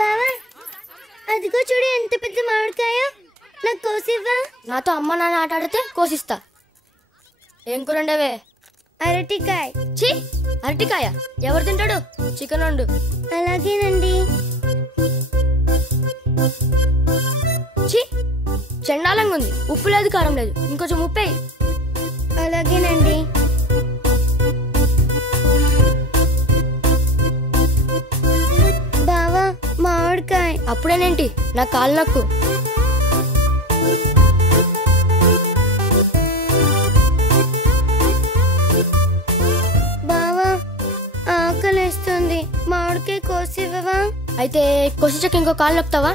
బావా అదిగో చూడు ఎంత పెద్ద మామిడికాయ, నాకు కోసివ్వా? నాతో అమ్మ నాన్న ఆట ఆడితే కోసిస్తా. ఏం కూరండవే? అరటికాయ. ఛీ, అరటికాయ ఎవరు తింటాడు? చికెన్ వండు. అలాగేనండి. ఛీ, చండాలంగా ఉంది. ఉప్పు లేదు, కారం లేదు. ఇంకొంచెం ఉప్పే. అలాగేనండి. బావా మామిడికాయ. అప్పుడేనేంటి, నా కాలు నక్కు. బావా ఆకలేస్తుంది, మామిడికాయ కోసివ్వవా? అయితే కోసిచ్చాక ఇంకో కాలు నొక్కుతావా?